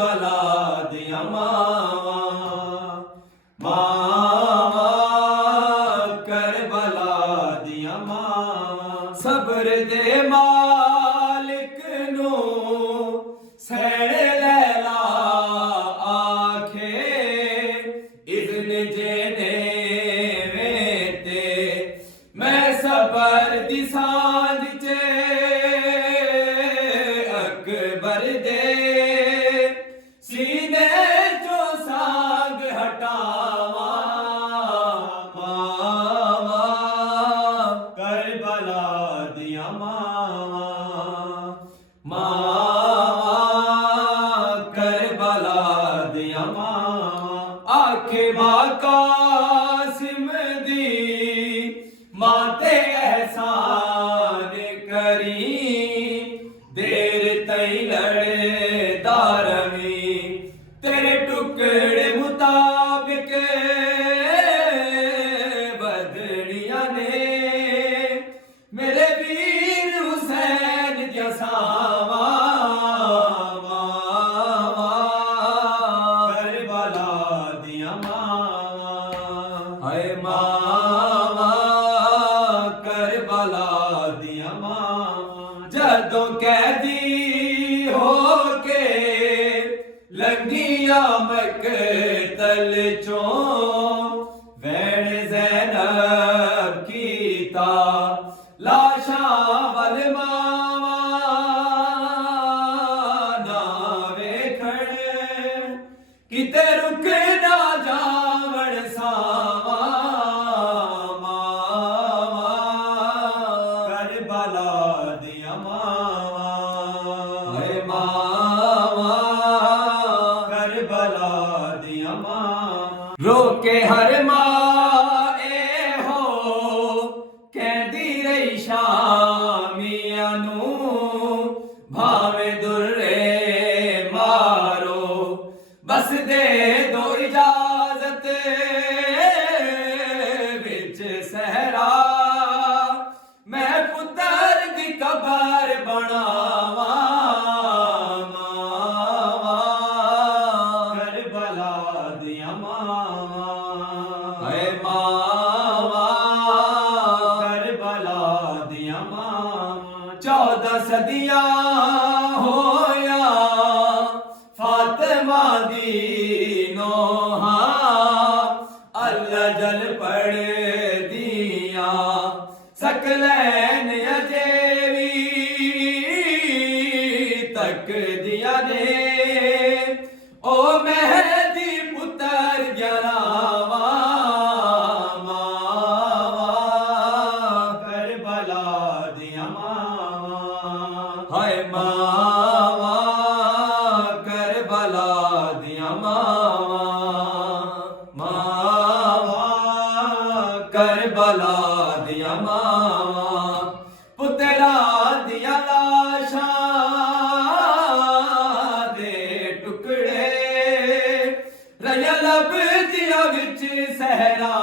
ਕਰਬਲਾ ਦੀਆਂ ਮਾਵਾਂ, ਮਾਵਾਂ ਕਰਬਲਾ ਦੀਆਂ ਮਾਵਾਂ। ਸਬਰ ਦੇ ਮਾਲਿਕ ਨੂੰ ਸਹਿਣ ਲੈਲਾ ਆਖੇ, ਇਜ਼ਨ ਜੇ ਦੇਵੇਂ ਤੇ ਮੈਂ ਸਬਰ ਦੀ ਸਾਂਝ ਚ ਅਕਬਰ ਦੇ ਸੀਨੇ ਚੋਂ ਸਾਂਗ ਹਟਾਵਾਂ। ਮਾਵਾਂ ਕਰਬਲਾ ਦੀਆਂ ਮਾਵਾਂ, ਮਾਵਾਂ ਕਰਬਲਾ ਦੀਆਂ ਮਾਵਾਂ। ਆਖੇ ਮਾਂ ਕਾਸਿਮ ਦੀ ਮਾਂ ਤੇ ਅਹਿਸਾਨ ਕਰੀ, ਦੇਰ ਤਈ ਲੜਦਾ ਰਵੀਂ ਤੇਰੇ ਟੁਕੜੇ ਮੁਤਾਬਿਕ ਬਦੜੀਆਂ ਨੇ ਮੇਰੇ ਵੀਰ ਹੁਸੈਨ ਦੀਆਂ ਸਾਵਾਂ। ਮਾਵਾਂ ਕਰਬਲਾ ਦੀਆਂ ਮਾਵਾਂ, ਹਾਏ ਮਾਵਾਂ ਕਰਬਲਾ ਦੀਆਂ ਮਾਵਾਂ। ਜਦੋਂ ਕੈਦੀ ਹੋ ਕੇ ਲੰਘੀਆਂ ਮਕਤਲ ਚੋਂ, ਵੈਣ ਜ਼ੈਨਬ ਕੀਤਾ ਲਾਸ਼ਾਂ ਵੱਲ ਮਾਵਾਂ ਨਾ ਵੇਖਣ, ਕਿਤੇ ਰੁਕ ਨਾ ਜਾਵਣ ਸਾਵਾਂ। ਮਾਵਾਂ ਕਰਬਲਾ ਦੀਆਂ ਮਾਵਾਂ, ਹਾਏ ਮਾਵਾਂ ਕਰਬਲਾ ਦੀਆਂ ਮਾਵਾਂ। ਰੋਕੇ ਹਰ ਮਾਂ ਇਹੋ ਕਹਿੰਦੀ ਰਹੀ ਸ਼ਾਮੀਆਂ ਨੂੰ, ਭਾਵੇਂ ਦੁਰਰੇ ਮਾਰੋ ਬਸ ਦੇ ਦੋ ਇਜਾਜ਼ਤ ਵਿੱਚ ਸਹਿਰਾ, ਮੈਂ ਪੁੱਤਰ ਦੀ ਕਬਰ ਬਣਾਵਾਂ। ਮਾਵਾਂ ਕਰਬਲਾ ਦੀਆਂ ਮਾਵਾਂ, ਹਾਏ ਮਾਵਾਂ ਕਰਬਲਾ ਦੀਆਂ ਮਾਵਾਂ। 14 ਸਦੀਆਂ ਹੋਇਆ ਫਾਤਿਮਾ ਦੀ ਨੋਹਾਂ, ਅੱਲਾ ਜਲ ਪੜ੍ਹਦੀਆਂ ਸਕਲੈਨ ਅਜੇ ਵੀ ਤੱਕਦੀਆਂ ਨੇ, ਓ ਮਹਿਦੀ ਪੁੱਤਰ ਗਿਆਰਾਵਾਂ। ਮਾਵਾਂ ਕਰਬਲਾ ਦੀਆਂ ਮਾਵਾਂ, ਹਾਏ ਮਾਵਾਂ ਕਰਬਲਾ ਦੀਆਂ ਮਾਵਾਂ, ਮਾਵਾਂ ਕਰਬਲਾ ਦੀਆਂ ਮਾਵਾਂ। ਪੁੱਤਰਾਂ ਦੀਆਂ ਲਾਸ਼ਾਂ ਦੇ ਟੁਕੜੇ ਰਜਾ ਲੱਭਦੀਆਂ ਵਿੱਚ ਸਹਿਰਾ,